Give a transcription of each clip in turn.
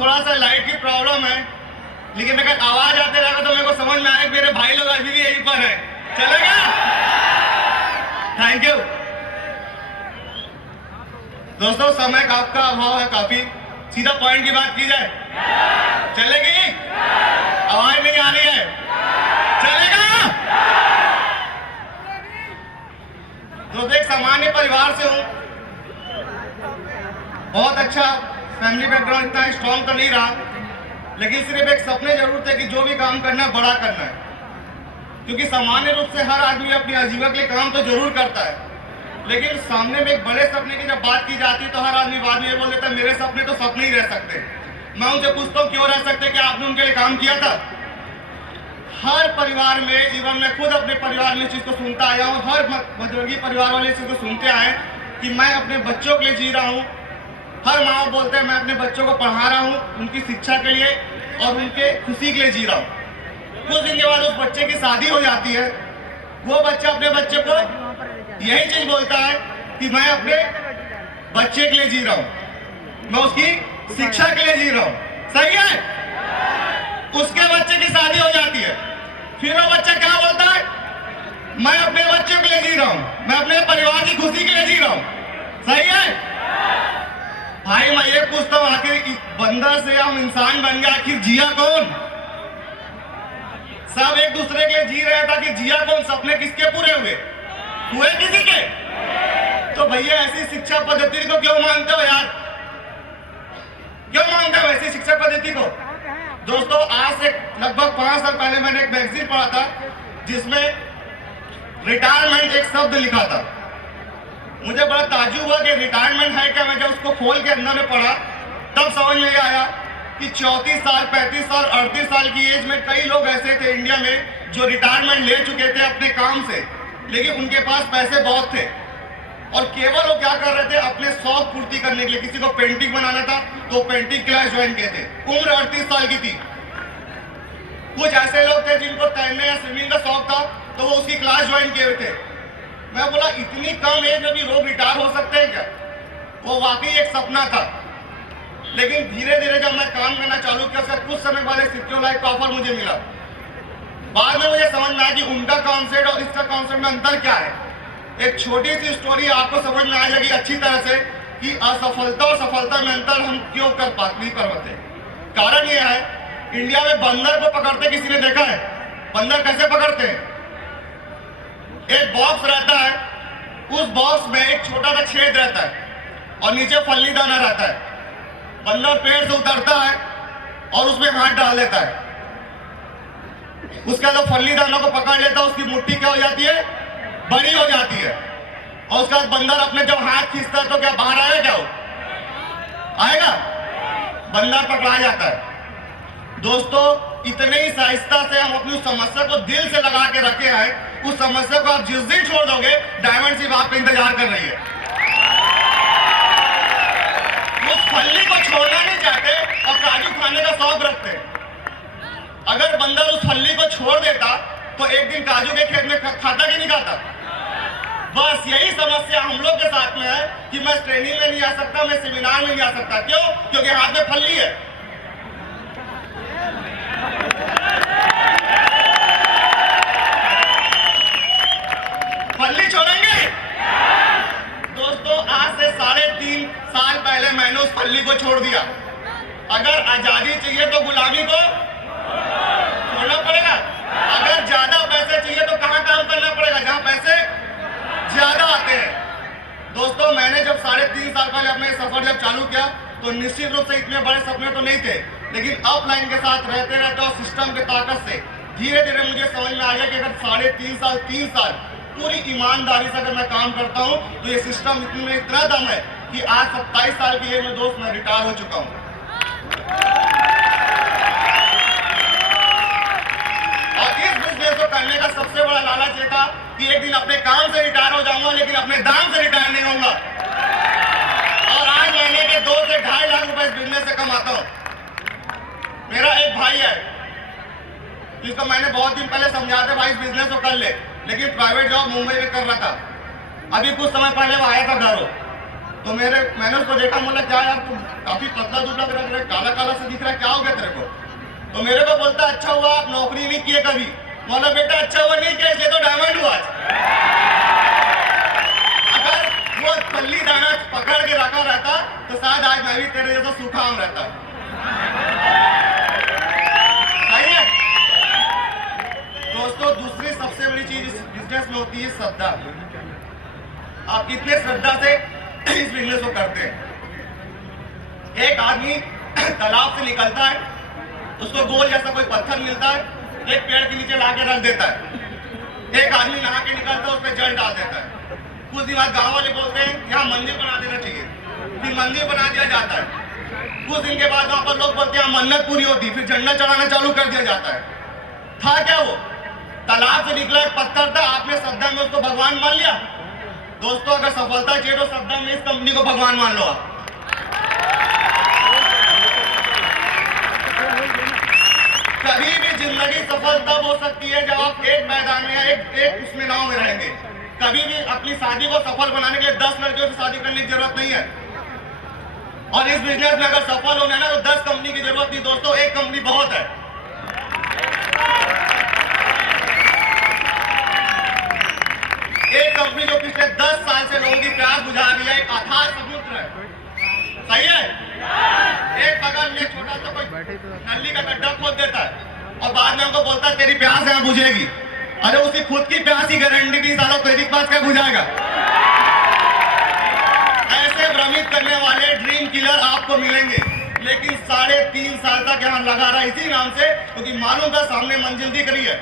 थोड़ा सा लाइट की प्रॉब्लम है, लेकिन अगर आवाज आते रहेगा तो मेरे को समझ में आएगा मेरे भाई लोग अभी भी यहीं पर है। चलेगा? थैंक यू दोस्तों। समय का आपका अभाव है काफी, सीधा पॉइंट की बात की जाए। चलेगी? आवाज नहीं आ रही है? चलेगा? दोस्तों एक सामान्य परिवार से हूं, बहुत अच्छा फैमिली बैकग्राउंड इतना स्ट्रॉन्ग तो नहीं रहा, लेकिन सिर्फ एक सपने जरूर थे कि जो भी काम करना है बड़ा करना है। क्योंकि सामान्य रूप से हर आदमी अपनी आजीविका के लिए काम तो जरूर करता है, लेकिन सामने में एक बड़े सपने की जब बात की जाती है तो हर आदमी बाद में ये बोल देता है मेरे सपने तो सपने ही रह सकते। मैं उनसे पूछता हूँ क्यों रह सकते, कि आपने उनके लिए काम किया था? हर परिवार में, इवन मैं खुद अपने परिवार में इस चीज को सुनता आया हूँ, हर मध्यवर्गीय परिवार वाले इस चीज को सुनते आए कि मैं अपने बच्चों के लिए जी रहा हूँ। हर माँ बोलते हैं मैं अपने बच्चों को पढ़ा रहा हूँ उनकी शिक्षा के लिए और उनके खुशी के लिए जी रहा हूँ। कुछ दिन के बाद उस बच्चे की शादी हो जाती है, वो बच्चा अपने बच्चे को यही चीज बोलता है कि मैं अपने बच्चे के लिए जी रहा हूँ, मैं उसकी शिक्षा के लिए जी रहा हूँ। सही है? उसके बच्चे की शादी हो जाती है, फिर वो बच्चा क्या बोलता है? मैं अपने बच्चों के लिए जी रहा हूँ, मैं अपने परिवार की खुशी के लिए जी रहा हूँ। सही है भाई? मैं ये पूछता हूँ आखिर बंदर से हम इंसान बन गए, आखिर जिया कौन? सब एक दूसरे के लिए जी रहे था कि जिया कौन? सपने किसके पूरे हुए? हुए किसी के? तो भैया ऐसी शिक्षा पद्धति को क्यों मानते हो यार? क्यों मानते हो ऐसी शिक्षा पद्धति को? दोस्तों आज से लगभग 5 साल पहले मैंने एक मैगजीन पढ़ा था जिसमें रिटायरमेंट एक शब्द लिखा था। मुझे बड़ा ताज्जुब हुआ कि रिटायरमेंट है क्या। मैं जब उसको खोल के अंदर में पढ़ा तब समझ में आया कि 34 साल, 35 साल, 38 साल की एज में कई लोग ऐसे थे इंडिया में जो रिटायरमेंट ले चुके थे अपने काम से, लेकिन उनके पास पैसे बहुत थे और केवल वो क्या कर रहे थे? अपने शौक पूर्ति करने के लिए। किसी को पेंटिंग बनाना था तो पेंटिंग क्लास ज्वाइन किए थे, उम्र 38 साल की थी। कुछ ऐसे लोग थे जिनको तैरने या स्विमिंग का शौक था तो वो उसकी क्लास ज्वाइन किए थे। मैं बोला इतनी कम एज में भी लोग रिटायर हो सकते हैं क्या? वो वाकई एक सपना था। लेकिन धीरे धीरे जब मैं काम करना चालू किया उसका कुछ समय बाद सिक्योर लाइफ का ऑफर मुझे मिला। बाद में मुझे समझ में आया कि उनका कॉन्सेप्ट और इसका कॉन्सेप्ट में अंतर क्या है। एक छोटी सी स्टोरी आपको समझ में आ जाएगी अच्छी तरह से कि असफलता और सफलता में अंतर हम क्यों नहीं कर पाते। कारण यह है, इंडिया में बंदर को पकड़ते किसी ने देखा है? बंदर कैसे पकड़ते हैं? एक बॉक्स रहता है, उस बॉक्स में एक छोटा सा छेद रहता है और नीचे फल्ली दाना रहता है। बंदर पेड़ से उतरता है और उसमें हाथ डाल देता है, उसके बाद फल्ली दाना को पकड़ लेता है, उसकी मुट्ठी क्या हो जाती है? बड़ी हो जाती है। और उसके बाद बंदर अपने जब हाथ खींचता है तो क्या बाहर आएगा? क्या हो आएगा? बंदर पकड़ा जाता है। दोस्तों इतने ही साहित्य से हम अपनी उस समस्या को दिल से लगा के रखे हैं, उस समस्या को आप जिस दिन छोड़ दोगे डायमंड सिर्फ आपका इंतजार कर रही है। उस फल्ली को छोड़ना नहीं चाहते और काजू खाने का शौक रखते। अगर बंदर उस फल्ली को छोड़ देता तो एक दिन काजू के खेत में खाता कि नहीं खाता? बस यही समस्या हम लोग के साथ में है कि मैं ट्रेनिंग में नहीं आ सकता, मैं सेमिनार में नहीं आ सकता। क्यों? क्योंकि हाथ में फल्ली है। फल्ली छोड़ेंगे? दोस्तों आज से 3.5 साल पहले मैंने उस फल्ली को छोड़ दिया। अगर आजादी चाहिए तो गुलामी को छोड़ना पड़ेगा। अगर ज्यादा पैसे चाहिए तो कहां काम करना पड़ेगा? जहां पैसे ज्यादा आते हैं। दोस्तों मैंने जब 3.5 साल पहले अपने सफर जब चालू किया तो निश्चित रूप से इतने बड़े सपने तो नहीं थे, लेकिन अपलाइन के साथ रहते रहते और सिस्टम के ताकत से धीरे धीरे मुझे समझ में आ गया कि अगर 3.5 साल 3 साल पूरी ईमानदारी से अगर मैं काम करता हूं तो ये सिस्टम में इतना दम है कि आज 27 साल की एज में दोस्त मैं रिटायर हो चुका हूं। और इस बिजनेस को करने का सबसे बड़ा लालच ये था कि एक दिन अपने काम से रिटायर हो जाऊंगा, लेकिन अपने दाम से रिटायर नहीं होऊंगा। और आज महीने के 2 से 2.5 लाख रुपए इस बिजनेस से कमाता हूं। मेरा एक भाई है जिसको मैंने बहुत दिन पहले समझाया था भाई इस बिजनेस को कर ले, लेकिन प्राइवेट जॉब मुंबई में कर रहा था। अभी कुछ समय पहले वो आया था घरों, तो मैंने उसको देखा, बोला क्या यार तुम काफी पतला दुबला लग रहा है, काला काला से दिख रहा है, क्या हो गया तेरे को? तो मेरे को बोलता अच्छा हुआ आप नौकरी नहीं किए कभी। बोला बेटा अच्छा हुआ नहीं किया, इसलिए तो डायमंड हुआ आज। अगर वो पल्ली दाना पकड़ के रखा रहता तो शायद आज मैं भी तेरे जैसा सूखा आम रहता। सही है दोस्तों। दूसरी सबसे बड़ी चीज इस बिजनेस में होती है श्रद्धा। आप कितने श्रद्धा से इस बिजनेस को करते हैं। एक आदमी तालाब से निकलता है, उसको गोल जैसा कोई पत्थर मिलता है, एक पेड़ के नीचे लाके रख देता है। एक आदमी नहा के निकलता है, उस पर जल डाल देता है। कुछ दिन बाद गांव वाले बोलते हैं यहाँ मंदिर बना देना चाहिए, फिर मंदिर बना दिया जाता है। कुछ दिन के बाद वहां पर लोग बोलते हैं मन्नत पूरी होती, फिर झंडा चढ़ाना चालू कर दिया जाता है। था क्या वो? तालाब से निकला एक पत्थर था, आपने श्रद्धा में उसको भगवान मान लिया। दोस्तों अगर सफलता चाहिए तो श्रद्धा में इस कंपनी को भगवान मान लो आप। कभी भी जिंदगी सफल तब हो सकती है जब आप एक मैदान में या एक उसमें नाव में रहेंगे। कभी भी अपनी शादी को सफल बनाने के लिए 10 लड़कियों से शादी करने की जरूरत नहीं है। और इस बिजनेस में अगर सफल होना है ना तो 10 कंपनी की जरूरत नहीं दोस्तों, एक कंपनी बहुत है। एक कंपनी जो पिछले 10 साल से लोगों की प्यास बुझा रही है, एक अथाह समुद्र है। सही है। एक बगल में छोटा सा कोई नली का गड्ढा खोद देता है और बाद में हमको बोलता है तेरी प्यास यहाँ बुझेगी। अरे उसकी खुद की प्यास की गारंटी नहीं, सालों तेरी प्यास क्या बुझाएगा? ऐसे भ्रमित करने वाले ड्रीम किलर आपको मिलेंगे, लेकिन 3.5 साल तक यहाँ लगा रहा इसी नाम से, क्योंकि मालूम था सामने मंजिल दिख रही है।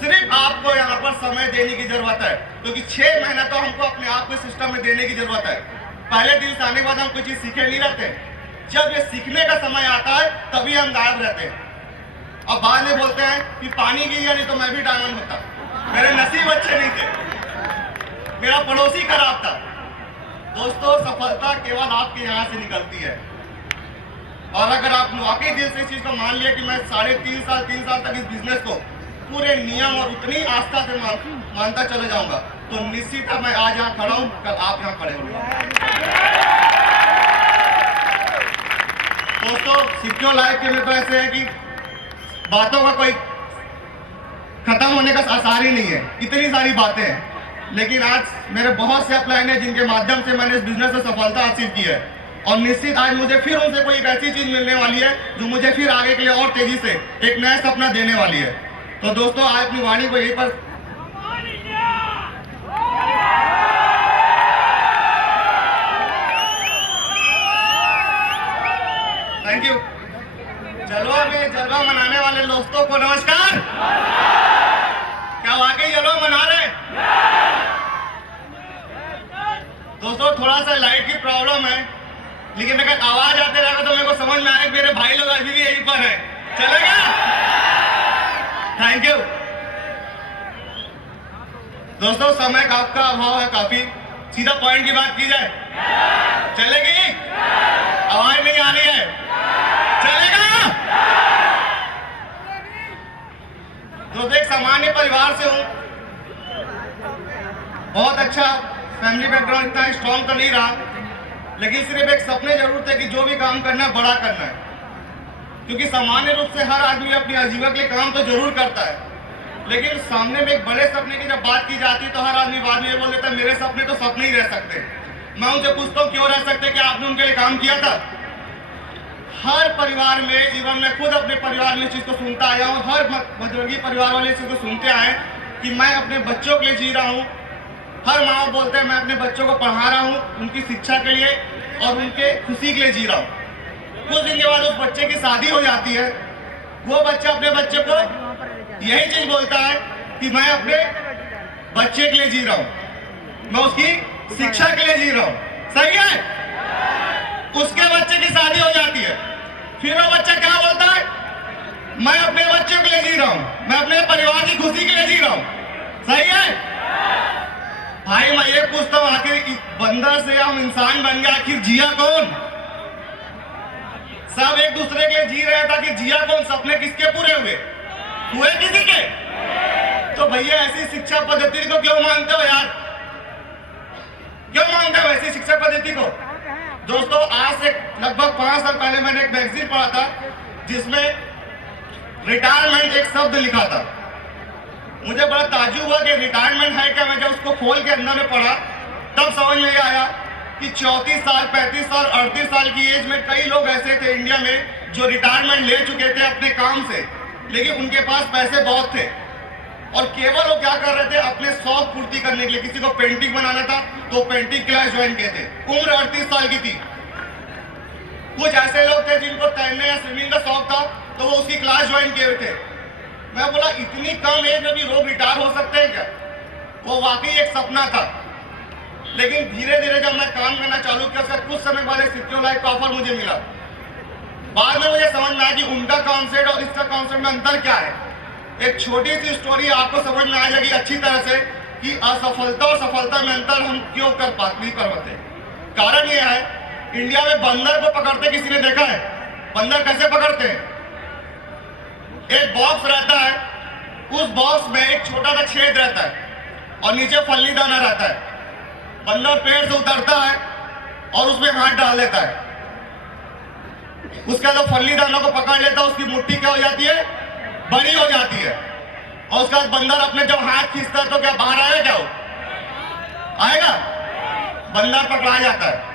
सिर्फ आपको यहाँ पर समय देने की जरूरत है, क्योंकि 6 महीना तो हमको अपने आप को सिस्टम में देने की जरूरत है। पहले दिन से आने के बाद हम कोई चीज सीखे नहीं रहते। जब ये सीखने का समय आता है तभी हम गायब रहते हैं। और बाद में बोलते हैं कि पानी गिर नहीं तो मैं भी डायमंड होता, मेरे नसीब अच्छे नहीं थे, मेरा पड़ोसी खराब था। दोस्तों सफलता केवल आपके यहाँ से निकलती है। और अगर आप वाकई दिल से इस चीज को मान लिया कि मैं 3 साल तक इस बिजनेस को पूरे नियम और उतनी आस्था से मानता चले जाऊंगा, तो निश्चित है मैं आज यहाँ खड़ा हूं, कल आप यहाँ खड़े होंगे। दोस्तों सिक्योर लाइफ के में तो ऐसे है कि बातों का कोई खत्म होने का आसार ही नहीं है, इतनी सारी बातें हैं। लेकिन आज मेरे बहुत से अपलाइन है जिनके माध्यम से मैंने इस बिजनेस में सफलता हासिल की है, और निश्चित आज मुझे फिर उनसे कोई एक ऐसी चीज मिलने वाली है जो मुझे फिर आगे के लिए और तेजी से एक नया सपना देने वाली है। तो दोस्तों आज अपनी वाणी को यहीं पर थैंक यू। जलवा में जलवा मनाने वाले दोस्तों को नमस्कार। क्या वाकई जलवा मना रहे? दोस्तों थोड़ा सा लाइट की प्रॉब्लम है, लेकिन अगर आवाज आते रहेगा तो मेरे को समझ में आएगा मेरे भाई लोग अभी भी यहीं पर है। चलेगा? Thank you. दोस्तों समय का आपका अभाव है काफी, सीधा पॉइंट की बात की जाए, चलेगी? आवाज नहीं आ रही है, चलेगा? दोस्तों एक सामान्य परिवार से हूं, बहुत अच्छा फैमिली बैकग्राउंड इतना स्ट्रॉन्ग तो नहीं रहा, लेकिन सिर्फ एक सपने जरूर थे कि जो भी काम करना है बड़ा करना है। क्योंकि सामान्य रूप से हर आदमी अपनी आजीविका के लिए काम तो जरूर करता है, लेकिन सामने में एक बड़े सपने की जब बात की जाती है तो हर आदमी बाद में ये बोल देता है मेरे सपने तो सपने ही रह सकते। मैं उनसे पूछता हूँ क्यों रह सकते? कि आपने उनके लिए काम किया था? हर परिवार में, इवन मैं खुद अपने परिवार में इस चीज को सुनता आया हूँ, हर मध्यवर्गीय परिवार वाले इस चीज को सुनते आए कि मैं अपने बच्चों के लिए जी रहा हूँ। हर माँ बोलते हैं मैं अपने बच्चों को पढ़ा रहा हूँ उनकी शिक्षा के लिए और उनके खुशी के लिए जी रहा हूँ। कुछ दिन के बाद उस बच्चे की शादी हो जाती है, वो बच्चा अपने बच्चे को यही चीज बोलता है कि मैं अपने बच्चे के लिए जी रहा हूं, मैं उसकी शिक्षा के लिए जी रहा हूं। सही है? उसके बच्चे की शादी हो जाती है, फिर वो बच्चा क्या बोलता है? मैं अपने बच्चों के लिए जी रहा हूं, मैं अपने परिवार की खुशी के लिए जी रहा हूं। सही है भाई? मैं ये पूछता हूं आखिर बंदर से हम इंसान बन गए, आखिर जिया कौन? सब एक दूसरे के लिए जी रहे था कि जिया कौन? सपने किसके पूरे हुए? हुए किसी के? तो भैया ऐसी शिक्षा पद्धति को क्यों मानते हो यार? क्यों मांगते हो ऐसी शिक्षा पद्धति को? दोस्तों, आज से लगभग 5 साल पहले मैंने एक मैगजीन पढ़ा था जिसमें रिटायरमेंट एक शब्द लिखा था। मुझे बड़ा ताज्जुब हुआ कि रिटायरमेंट है क्या। मैं जब उसको खोल के अंदर में पढ़ा तब समझ में आया कि 34 साल, 35 साल, 38 साल की एज में कई लोग ऐसे थे इंडिया में जो रिटायरमेंट ले चुके थे अपने काम से, लेकिन उनके पास पैसे बहुत थे और केवल वो क्या कर रहे थे, अपने शौक पूर्ति करने के लिए। किसी को पेंटिंग बनाना था तो पेंटिंग क्लास ज्वाइन किए थे। उम्र 38 साल की थी। कुछ ऐसे लोग थे जिनको तैरने या स्विमिंग का शौक था तो वो उसकी क्लास ज्वाइन किए थे। मैं बोला इतनी कम एज में भी लोग रिटायर हो सकते हैं क्या? वो वाकई एक सपना था। लेकिन धीरे धीरे जब मैं काम करना चालू किया, उसका कुछ समय बाद सिक्योर लाइफ का ऑफर मुझे मिला। बाद में मुझे समझ में आया कि उनका कॉन्सेप्ट और इसका कॉन्सेप्ट में अंतर क्या है। एक छोटी सी स्टोरी आपको समझ में आ जाएगी अच्छी तरह से कि असफलता और सफलता में अंतर हम क्यों नहीं कर पाते। कारण यह है, इंडिया में बंदर को पकड़ते किसी ने देखा है? बंदर कैसे पकड़ते हैं? एक बॉक्स रहता है, उस बॉक्स में एक छोटा सा छेद रहता है और नीचे फल्ली दाना रहता है। बंदर पेड़ से उतरता है और उसमें हाथ डाल देता है। उसके बाद फल्ली दाना को पकड़ लेता है, उसकी मुट्ठी क्या हो जाती है? बड़ी हो जाती है। और उसके बाद बंदर अपने जब हाथ खींचता है तो क्या बाहर आएगा? क्या वो आएगा? बंदर पकड़ा जाता है।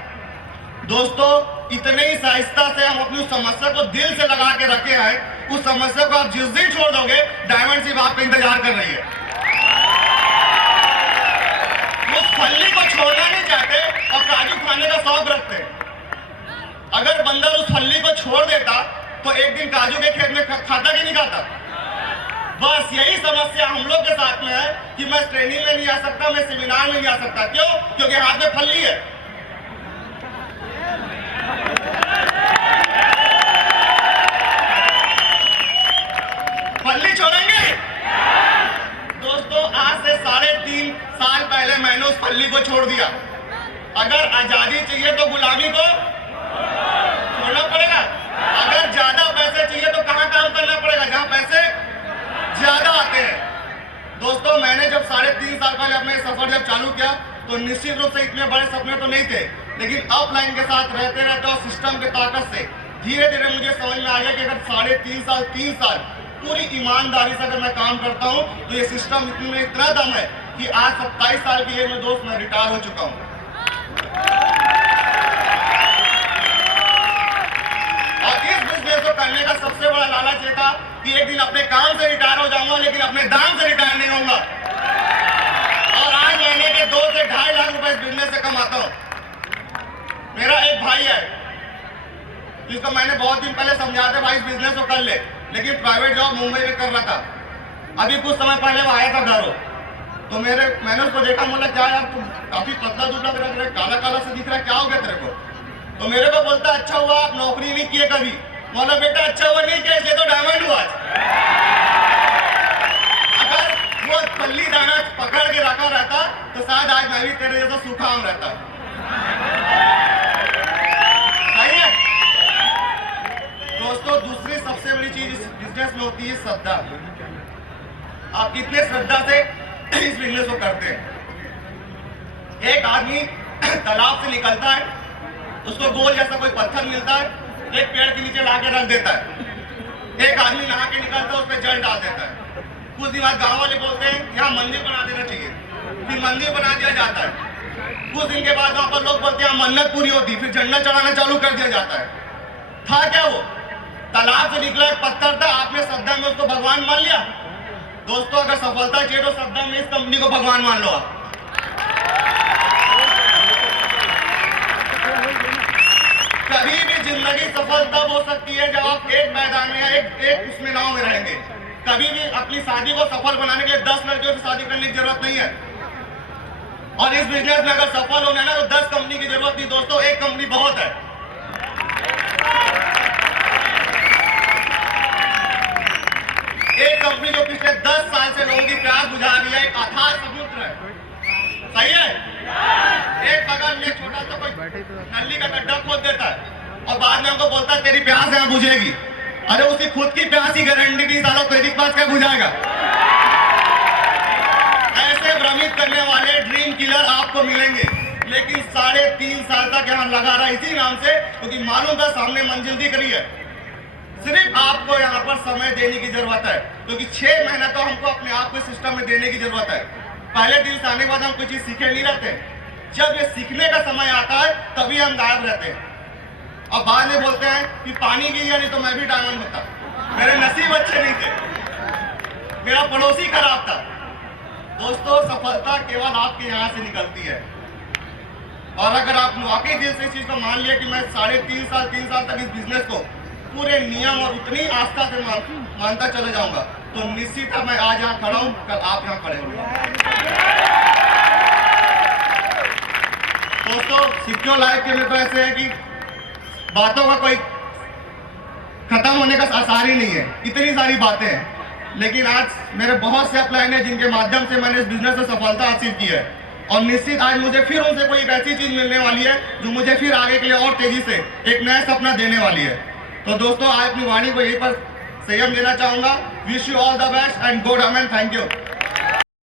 दोस्तों, इतने ही साहित्य से हम अपनी समस्या को दिल से लगा के रखे हैं। उस समस्या को आप जिस दिन छोड़ दोगे, डायमंड सिर्फ आपका इंतजार कर रही है। उस फल्ली को छोड़ना नहीं चाहते और काजू खाने का शौक रखते हैं। अगर बंदर उस फल्ली को छोड़ देता तो एक दिन काजू के खेत में खाता कि नहीं खाता? बस यही समस्या हम लोग के साथ में है कि मैं ट्रेनिंग में नहीं आ सकता, मैं सेमिनार में नहीं आ सकता। क्यों? क्योंकि हाथ में फल्ली है। फल्ली छोड़ेंगे? दोस्तों, आज से 3.5 साल पहले मैंने उस फल्ली को छोड़ दिया। अगर आजादी चाहिए तो गुलामी को छोड़ना पड़ेगा। अगर ज्यादा पैसे चाहिए तो कहां काम करना पड़ेगा? जहां पैसे ज्यादा आते हैं। दोस्तों, मैंने जब 3.5 साल पहले अपने सफर जब चालू किया तो निश्चित रूप से इतने बड़े सपने तो नहीं थे, लेकिन अपलाइन के साथ रहते रहते और सिस्टम की ताकत से धीरे धीरे मुझे समझ में आ गया कि अगर 3.5 साल 3 साल पूरी ईमानदारी से अगर मैं काम करता हूं तो ये सिस्टम में इतना दम है कि आज 27 साल की एज में दोस्त मैं रिटायर हो चुका हूं। और इस बिजनेस को करने का सबसे बड़ा लालच ये था कि एक दिन अपने काम से रिटायर हो जाऊंगा, लेकिन अपने दाम से रिटायर नहीं होऊंगा। और आज महीने के 2 से 2.5 लाख रुपए इस बिजनेस से कमाता हूं। मेरा एक भाई है जिसको मैंने बहुत दिन पहले समझाया था, भाई इस बिजनेस को कर ले, लेकिन प्राइवेट जॉब मुंबई में कर रहा था। अभी कुछ समय पहले वो आया था घर, तो मैंने उसको देखा, बोला क्या यार तुम काफी पतला दुबला लग रहा है, काला काला से दिख रहा है, क्या हो गया तेरे को? तो मेरे को बोलता अच्छा हुआ आप नौकरी नहीं किए कभी। बोला बेटा अच्छा हुआ नहीं किया, इसलिए तो डायमंड हुआ। अगर वो फल्ली दाना पकड़ के रखा रहता तो शायद आज मैं भी तेरे जैसा सूखा आम रहता। सही है दोस्तों। दूसरी सबसे बड़ी चीज इस बिजनेस में होती है श्रद्धा। आप कितने श्रद्धा से इस बिजनेस को करते हैं। एक आदमी तालाब से निकलता है, उसको गोल जैसा कोई पत्थर मिलता है, एक पेड़ के नीचे लाके रख देता है। एक आदमी नहा के निकलता है, उस पर जल डाल देता है। कुछ दिन बाद गांव वाले बोलते हैं यहाँ मंदिर बना देना चाहिए, फिर मंदिर बना दिया जाता है। कुछ दिन के बाद वहां पर लोग बोलते हैं मन्नत पूरी होती, फिर झंडा चढ़ाना चालू कर दिया जाता है। था क्या वो? तालाब से निकला एक पत्थर था, आपने श्रद्धा में उसको भगवान मान लिया। दोस्तों, अगर सफलता चाहिए तो श्रद्धा में इस कंपनी को भगवान मान लो आप। कभी भी जिंदगी सफल तब हो सकती है जब आप एक मैदान में या एक उसमें नाव में रहेंगे। कभी भी अपनी शादी को सफल बनाने के लिए 10 लड़कियों से शादी करने की जरूरत नहीं है। और इस बिजनेस में अगर सफल होना है ना तो 10 कंपनी की जरूरत नहीं दोस्तों, एक कंपनी बहुत है। एक कंपनी जो पिछले 10 साल से लोगों की प्यास बुझा रही है, एक अथाह समुद्र है। सही है? एक बगल में छोटा सा कोई नली का गड्ढा खोद देता है और बाद में हमको बोलता है तेरी प्यास यहाँ बुझेगी। अरे उसकी खुद की प्यास की गारंटी नहीं, सालों तेरी प्यास क्या बुझाएगा? ऐसे भ्रमित करने वाले ड्रीम किलर आपको मिलेंगे, लेकिन 3.5 साल तक यहाँ लगा रहा इसी नाम से, क्योंकि मालूम था सामने मंजिल दिख रही है। सिर्फ आपको यहाँ पर समय देने की जरूरत है, क्योंकि 6 महीना तो हमको अपने आप को सिस्टम में देने की जरूरत है। पहले दिन से आने के बाद हम कुछ चीज सीखे नहीं रहते, जब ये सीखने का समय आता है तभी हम गायब रहते हैं। अब बाद में बोलते हैं कि पानी गिर नहीं तो मैं भी डायमंड होता, मेरे नसीब अच्छे नहीं थे, मेरा पड़ोसी खराब था। दोस्तों, सफलता केवल आपके यहाँ से निकलती है, और अगर आप वाकई दिल से इस चीज को मान लिया कि मैं 3 साल तक इस बिजनेस को पूरे नियम और उतनी आस्था से मानता चले जाऊंगा, तो निश्चित है मैं आज यहाँ खड़ा हूँ, कल आप यहाँ खड़े होंगे। दोस्तों, सिक्योर लाइफ के में तो ऐसे है कि बातों का कोई खत्म होने का आसार ही नहीं है, इतनी सारी बातें हैं। लेकिन आज मेरे बहुत से अपलाइन है जिनके माध्यम से मैंने इस बिजनेस में सफलता हासिल की है, और निश्चित आज मुझे फिर उनसे कोई एक ऐसी चीज मिलने वाली है जो मुझे फिर आगे के लिए और तेजी से एक नया सपना देने वाली है। तो दोस्तों, आज अपनी वाणी को यहीं पर संयम देना चाहूंगा। Wish you all the best and good amen. Thank you.